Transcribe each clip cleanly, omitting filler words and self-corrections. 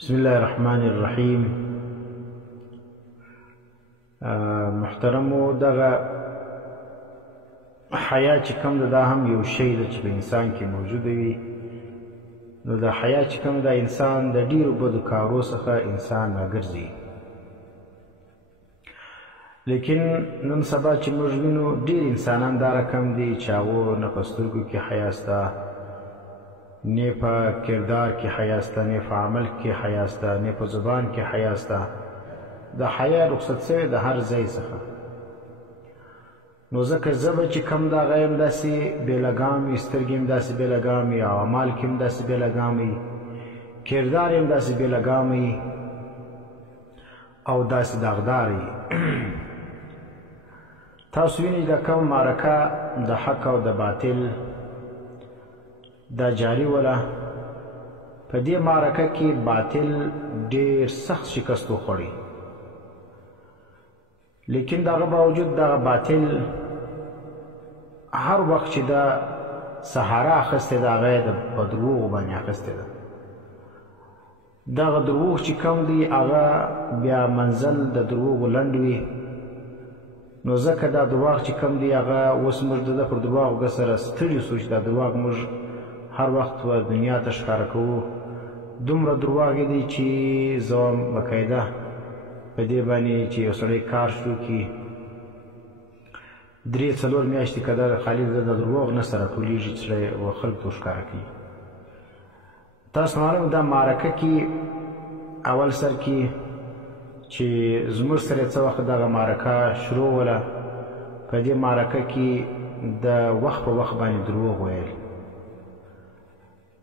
بسم الله الرحمن الرحیم. محترمو، دغه حیا چې کوم ده، دا هم یو شی ده چې په انسان کې موجوده وي. نو د حیا چې کوم ده، انسان د ډیرو بدو کارو څخه انسان راګرځي. لیکن نن سبا چې موږ وینو، ډیر انسانان دا رقم دي چې هغو نه په سترګو کې حیا سته، نه په کردار کې حیا سته، نه په عمل کې حیا سته، نه په زبان کې حیا سته. د حیا رخصت شوی د هر ځای څخه. نو ځکه ژبه چې کوم ده، هغه هم داسې بې لګام وي، سترګې هم داسې بې لګام وي، او اعمال کې هم داسې بې لګام وي، کردار هم داسې بې لګام وي، او داسې داغدار وي. تاسو وینئ د کوم معرکه د حق او د باطل دا جاری وله. په دې معرکه کې باطل ډیر سخت شکست وخوړی، لیکن دغه باوجود دغه باطل هر وخت چې دا سهاره اخیستې ده، هغه یې په دروغو باندې اخیستې ده. دغه دروغ چې کوم دي، هغه بیا منزل د دروغو لنډ وي. نو ځکه دا دروغ چې کوم دي، هغه اوس موږ د ده پر دروغو سره ستړي سو چې دا دروغ موږ هر وخت دنیا ته ښکاره کوو. دومره دروغ دي چې زه باقاعده په دې باندې چې یو سړی کار شروع کړي، 3-4 میاشتې قدر خالي د دروغ نه سره ټولېږي چې سړی خلکو ته ښکاره کړي. تاسو معلوم دا معرکه کې اول سر کې چې زموږ سره څه وخت دغه معرکه شروع وله، په دې معرکه کې د وخت په وخت باندې دروغ ویل.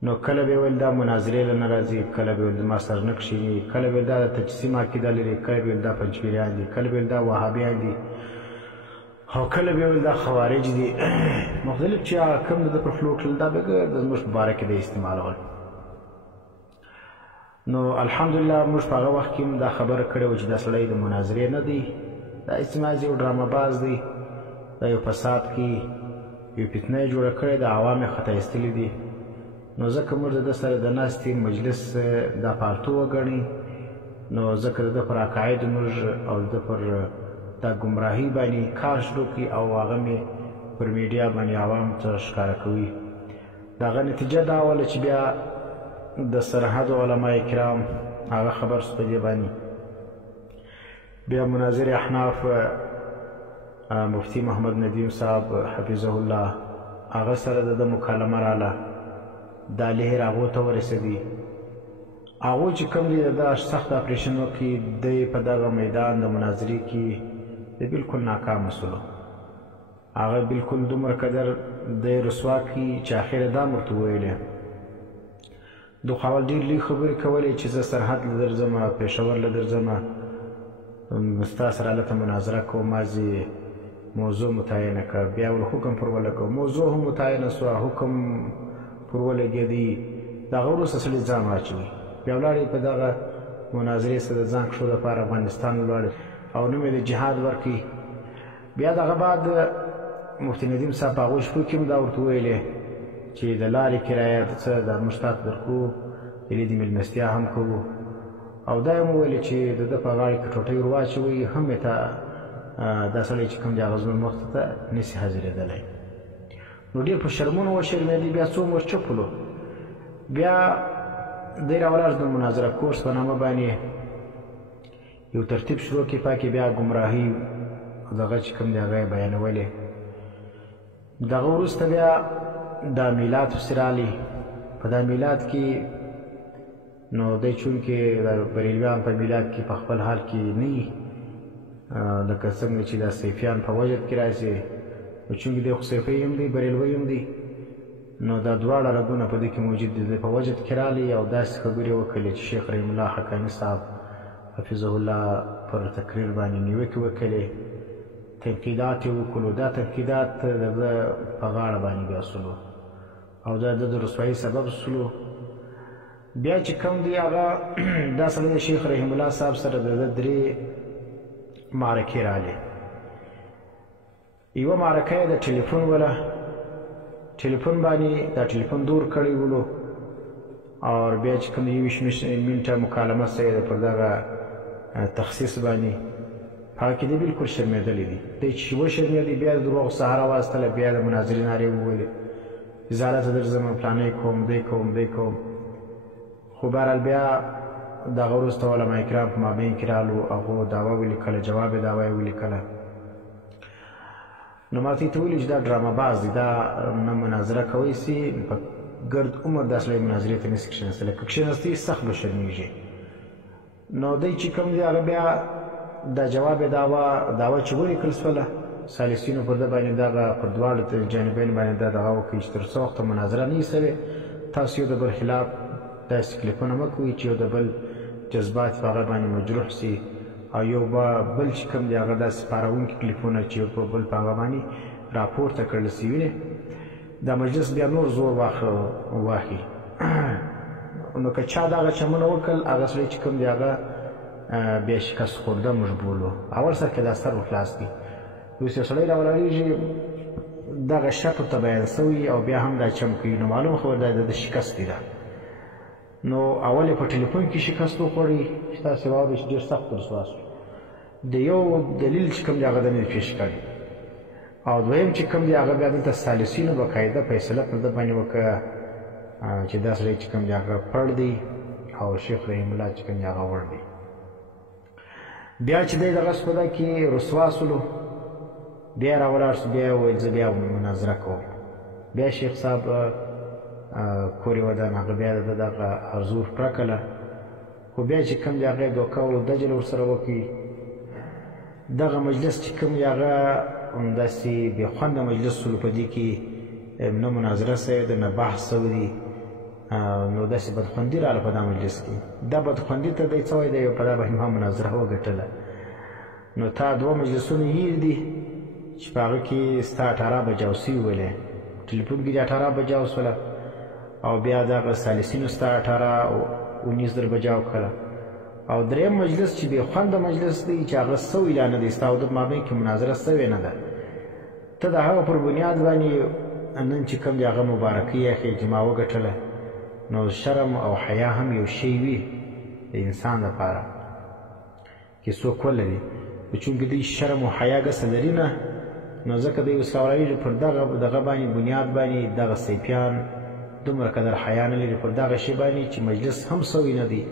نو کله به ویل دا مناظرې له نه راځي، کله به ویل د ما سره نه کښېني، کله به ویل دا د تجسیم عقیده لري، کله به ویل دا پنجپیریان دي، کله به ویل دا وهابیان دي، او کله به ویل دا خوارج دي. مختلف چې هغه کوم د پر خولو کړل، دا به د زموږ په باره کې د استعمالول. نو الحمدلله موږ په هغه وخت کې هم دا خبره کړې وه چې دا سړی د مناظرې نه دی، دا استماعي یو ډرامه باز دی، دا یو فساد کې یو فتنه یې جوړه کړې ده، عوام یې خطا ایستلي دي. نو ځکه موږ د ده سره د ناستې مجلس دا پالتو وګڼي. نو ځکه د ده پر عقایدو موږ او د ده پر دا ګمراهي باندې کار شروع کړي، او هغه مې پر میډیا باندې عوامو ته ښکاره کوي. د هغه نتیجه دا وله چې بیا د سرحدو علما کرام هغه خبر شو په دې باندې. بیا مناظر احناف مفتی محمد ندیم صاحب حفظه الله، هغه سره د ده مکالمه راله، دا لهر هغو ته ورسېدي. هغو چې کوم دی د ده سخت اپریشن وکړي، دی په دغه میدان د مناظرې کې د بلکل ناکامه سولو. هغه بلکل دومره قدر دی رسوا کړي چې اخر دا ورته ویلې دو خاول ډېر لوی خبرې کولې چې زه سرحد له درځمه، پېښور له درځمه، ستا سره هلته مناظره کوم، مازې موضوع متعینه کړه، بیا ول حکم پر ولګوه، موضوع هم متعینه سوه، حکم پر ولګېدی. د هغه وروسته سړي ځان واچوي، بیا ولاړې په دغه مناظرې سره د ځان کښو دپاره افغانستان ولاړې، او نوم یې د جهاد ورکړي. بیا دغه بعد مفتي ندیم صاحب په هغو شپو کې هم دا ورته ویلې چې د لارې کرایه څه دا موږ تاته درکوو، د لیدې مېلمستیا هم کوو. او دا یې هم وویلې چې د ده په غاړې کې ټوټۍ ور واچوئ، هم یې ته دا سړی چې کوم دی هغه زموږ مخ ته نسي حاضرېدلی. نو ډېر په شرمونو وشرمېدی. بیا څو ور چپ ولو. بیا دی راولاړ د مناظره کورس په نامه باندې یو ترتیب شروع کړي، پاکې بیا ګمراهي دغه چې کوم دی هغه یې بیانولې. دغه وروسته بیا دا میلاد پسې رالی. په دا میلاد کې نو دی چونکې د بریلویان په میلاد کې په خپل حال کې نه وي، لکه څنګه چې دا صیفیان په وجد کې راځي. نو چونکې دی خو صیفی هم دی، بریلوی هم دی، نو دا دواړه رګونه په دې کې موجود دي. په وجد کې رالی او داسې خبرې وکړلې چې شیخ رحیم الله حقاني صاحب حفظه الله پر تقریر باندې نیوکې وکړلې، تنقیدات یې وکړلو. دا تنقیدات د ده په غاړه باندې بیا سولو، او دا د رسوایي سبب سولو. بیا چې کوم دی هغه دا سړی د شیخ رحیم الله صاحب سره د ده 3 معرکې راغلې. یوه معرکه یې د ټلیفون وله، ټلیفون باندې دا ټلیفون دور کړی ولو، او بیا چې کوم 21 منټه مکالمه سوې ده پر دغه تخصیص باندې هغه کې دی بالکل شرمېدلی دي دی چې وشرمېدی بیا د دروغو سهاره واستله بیا د مناظرې نارې وویلې وزارت ته درځم فلانی کوم دی کوم دی کوم خو بهرحال بیا دغه وروسته علما کرام په مابین کې رالو هغو دعوه ولیکله جواب یې دعوه یې ولیکله نو ما ته یې ویلي چې دا ډرامه باز دی دا نه مناظره کوی سي په ګرد عمر دا سړی مناظرې ته نسي کښېنستلی که کښېنستی سخت به شرمېږي نو دی چې کوم دی هغه بیا دا جواب دعوه چې ولیکل سوله ثالثینو پر ده باندې دغه پر دواړو جانبین باندې دا دغه وکړي چې تر څو وخته مناظره نه وي سوې تاسو یو د بل خلاف داسې کلیپونه مه کوئ چې یو د بل جذبات په هغه باندې مجروح سي او یو بل چې کوم دی هغه داسې پارونکي کلیپونه چې یو په بل په هغه باندې راپورته کړل سوي دا مجلس بیا نور زور واخلي نو که چا دغه چمونه وکړل هغه سړی چې کوم دی هغه بیا شکست خورده موږ بولو اول سر کې دا سر ورخلاص کړي اوس یو سړی راولاړېږي دغه شک ورته بیان سوی او بیا هم دا چم کوي نو معلومه خبره ده د شکست دی ده نو اول یې په ټلیفون کې شکست وخوړی چې تاسې واورئ چې ډېر سخت رسوا سو د یو دلیل چې کوم دی هغه د نه پیش کړی او دویم چې کوم دی هغه بیا دلته ثالثینو باقاعده فیصله پر ده باندې وکړه چې دا سړی چې کوم دی هغه پړ دی او شیخ رحیم الله چې کوم دی هغه وړ دی بیا چې دی دغه سپده کې رسوا سولو بیا راولاړ سو بیا وویل زه بیا مناظره کوم بیا شیخ صاحب کور یې ودان هغه بیا د دغه ارزو پوره کړله خو بیا چې کوم دی هغه یې دوکه و دجل ورسره وکړي دغه مجلس چې کوم دی هغه همداسې بېخونده مجلس سولو په دې کې نه مناظره سوې ده نه بحث سوی دی نو داسې بدخوندي راغله په دا مجلس کې دا بدخوندي ته دی څه وایي دی په دا باندې ما مناظره وګټله نو تا دوه مجلسونه هیر دي چې په هغه کې ستا 18 بجاوسي وویلې ټلیفون کې د 18 بجاوسوله او بیا دغه ثالثینو ستا 18 19 در بجاو کړله او دریم مجلس چې بېخونده مجلس دی چې هغه سوی لا نه دی ستا او د مابین کې مناظره سوې نه ده ته د هغه پر بنیاد باندې نن چې کوم دی هغه مبارکي اخلي چې ما وګټله نو شرم او حیا هم یو شی وي د انسان لپاره چې څوک ولري چونکې دوی شرم او حیا ګسه لري نه نو ځکه دوی اوس راولاړېږي پر دغه باندې بنیاد باندې دغه سیفیان دومره قدر حیا نه لري پر دغه شی باندې چې مجلس هم سوی نه دی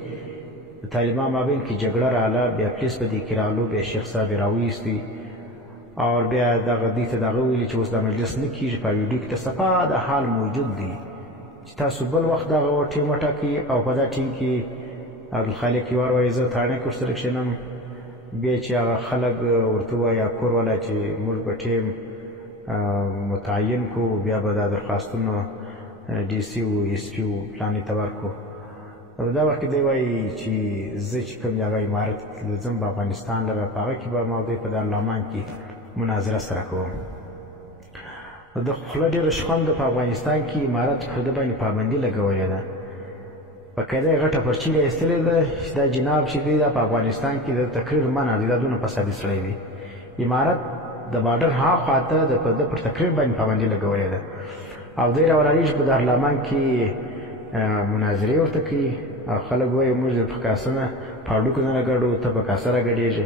د طالبان مابین کې جګړه راغله بیا پولیس په دې کې رالو بیا شیخ صاحب یې راویستی او بیا دغه دوی ته دغه ویلي چې اوس دا مجلس نه کېږي په ویډیو کې ته صفا د حال موجود دی چې تاسو بل وخت دغه ټیم وټاکئ او په دا ټیم کې عبدالخالق یوار وایي زه تاڼې کې ورسره کښېنم بیا چې هغه خلک ورته ووایي یا کور والا چې موږ به ټیم متعین کړو بیا به دا درخواستونه ډي سي و ایس پي و پلانې ته ورکړو په دا وخت کې دی وایي چې زه چې کوم دی هغه امارت کې ځم په افغانستان لره په هغه کې به ما دوی په دارالمان کې مناظره سره کوم د خوله ډېره شخونده په افغانستان کې امارت په ده باندې پابندي لګولې ده باقاعده یې غټه پرچې راایستلې ده چې دا جناب چې دی دا په افغانستان کې د تقریر منع دی دا دونه فسادي سړی دی امارت د بارډر هاخوا ته د پر تقریر باندې پابندي لګولې ده او دوی راولاړېږي په دارالمان کې مناظرې ورته کوي او خلک وایي موږ په کاسه نه په هډوکو نه راګډو ته په کاسه راګډېږي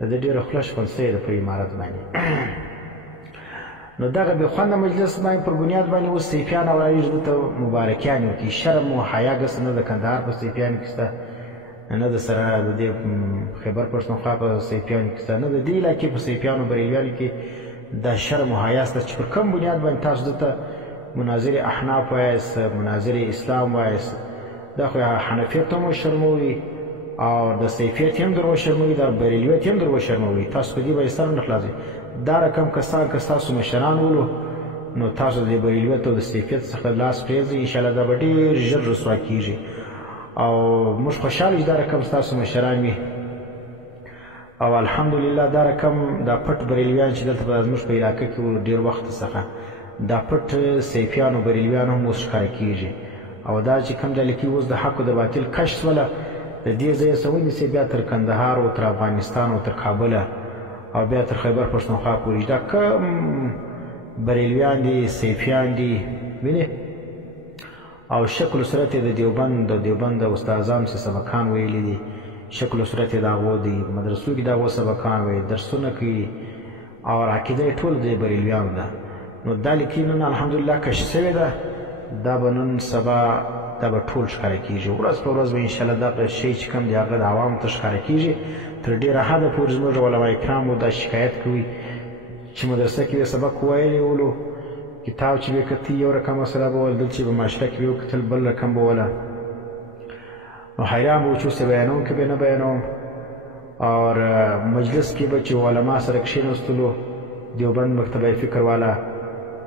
د ده ډېره خوله شخول سوې ده په امارت باندې نو دغه بېخونده مجلس باندې پر بنیاد باندې اوس سیفیان راولاړېږي ده ته مبارکیان ورکوي شرم او حیا ګسه نه د کندهار په سیفیانو کې شته نه د سره د دې خیبر پښتونخوا په سیفیانو کې شته نه د دې علاقې په سیفیانو بریلیانو کې دا شرم او حیا شته چې پر کوم بنیاد باندې تاسو دته مناظر احناف وایست مناظر اسلام وایست دا خو حنفیت هم وشرموي او د سیفیت هم در وشرموي د بریلیت هم در وشرموي تاسو په دې باندې سر نه خلاصوي دا رقم کسان که ستاسو مشران ولو نو تاسو د بریلیت او د سیفیت څخه لاس پرېږدئ انشاءالله دا به ډېر ژر رسوا کېږي او موږ خوشحاله چې دا رقم ستاسو مشران وي او الحمدلله دا رقم دا پټ بریلیان چې دلته به زموږ په علاقه کې وو ډېر وخت څخه دا پټ سیفیان او بریلیان هم اوس ښکاره کېږي او دا چې کوم ډله کې اوس د حق او د باطل کشف سوله د دې ځایه څه ونیسئ بیا تر کندهار او تر افغانستان او تر کابله او بیا تر خیبر پښتونخوا پورې دا کوم بریلیان دي سیفیان دي وینې او شکل و صورت د دیوبند د استادانو څخه سبقان ویلي دي شکل و صورت د هغو د مدرسو کې د هغو سبقان وایي درسونه کوي او عقیده یې ټول د بریلیانو ده نو دا لیکي نن الحمدلله کشف شوې ده دا به نن سبا دا به ټول ښکاره کېږي ورځ په ورځ به انشاءالله دغه شی چې کوم دی هغه د عوامو ته ښکاره کېږي تر ډېره حده پورې زموږ علما کرامو دا شکایت کوي چې مدرسه کې به سبق ویلی ولو کتاب چې به کتي یو رقم مسله به ول دلته چې به معاشره کې به وکتل بل رقم به وله نو حیران به و چې اوس یې بیانوم که به نه بیانوم اور مجلس کې به چې علما سره کښېنستلو دیوبند مکتبه فکر والا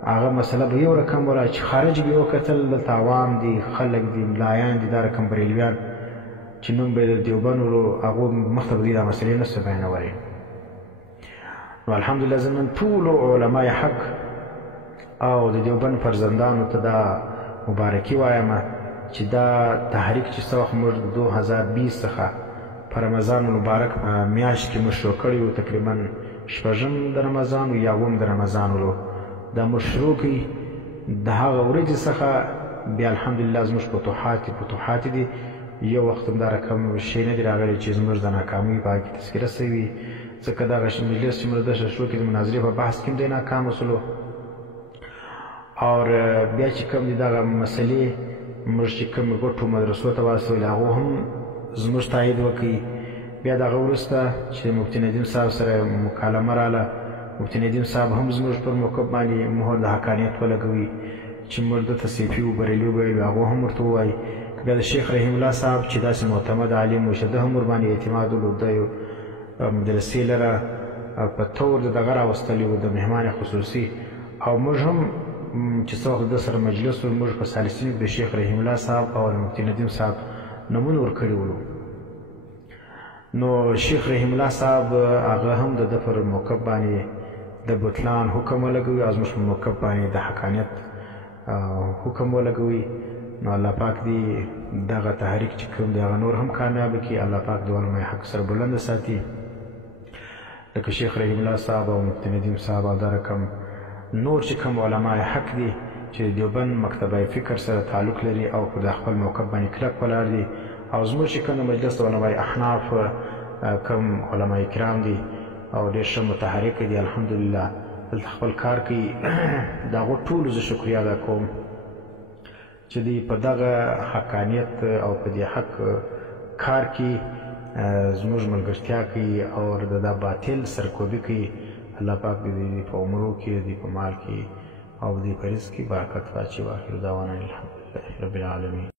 هغه مسله به یو رقم وله چې خارج به یې وکتل دلته عوام دي خلک دي ملایان دي دا رقم بریلویان چې نوم به یې د دیوبند ولو هغو مخته به دوی دا مسلې نه سو بیانولی نو الحمدلله زه نن ټولو علمای حق او د دیوبند فرزندانو ته دا مبارکي وایم چې دا تحریک چې څه وخت موږ د 2020 څخه په رمضان مبارک میاشت کې موږ شروع کړی وو تقریبا شپږم د رمضان و یا اووم د رمضان ولو دا موږ شروع کړي د هغه ورځې څخه بیا الحمدلله زموږ فتوحات دي یو وخت هم دا رقم شی نه دی راغلی چې زموږ د ناکامۍ په هغه کې تذکره سوي ځکه دغه مجلس چې موږ دلته شروع کړي د مناظرې په بحث کې هم دی ناکام وسلو اور بیا چې کوم دي دغه مسلې موږ چې کوم ګټو مدرسو ته واستول هغو هم زموږ تایید وکړي بیا دغه وروسته چې مفتي ندیم صاحب سره مکالمه راله مفتي ندیم صاحب هم زموږ پر موقف باندې مهر د حقانیت ولګوي چې موږ دلته صیفي و بریلي وویل هغو هم ورته ووایي بیا د شیخ رحیم الله صاحب چې داسې معتمد عالم و چې ده هم ورباندې اعتماد ولرو ده یو مدرسې لره په طور د دغه راوستلي و د مهمان خصوصي او موږ هم چې څه وخت د سره مجلس و موږ په ثالثین د شیخ رحیم الله صاحب او د مفتي ندیم صاحب نومونه ورکړي ولو نو شیخ رحیم الله صاحب هغه هم د ده پر موقف باندې د بطلان حکم ولګوي او زموږ په موقف باندې د حقانیت حکم ولګوي نو الله پاک دې دغه تحریک چې کوم دی هغه نور هم کامیابه کړي الله پاک د علمای حق سره بلنده ساتي لکه شیخ رحیم الله صاحب او مفتي ندیم صاحب او دا رقم نور چې کوم علمای حق دي چې دیوبند مکتبه فکر سره تعلق لري او په خپل موقف باندې کلک ولاړ دي او زموږ چې کوم مجلس د علمای احناف کوم علمای کرام دي او ډېر ښه متحرک دي الحمدلله دلته خپل کار کوي د هغو ټولو زه شکریا ادا کوم چې دوی په دغه حقانیت او په دې حق کار کې زموږ ملګرتیا کوي او د دا باطل سرکوبي کوي الله پاک دې په عمرو کې دې په مال کې او دې په رزق کې برکت واچوي واخر دعوانا الحمدلله رب العالمین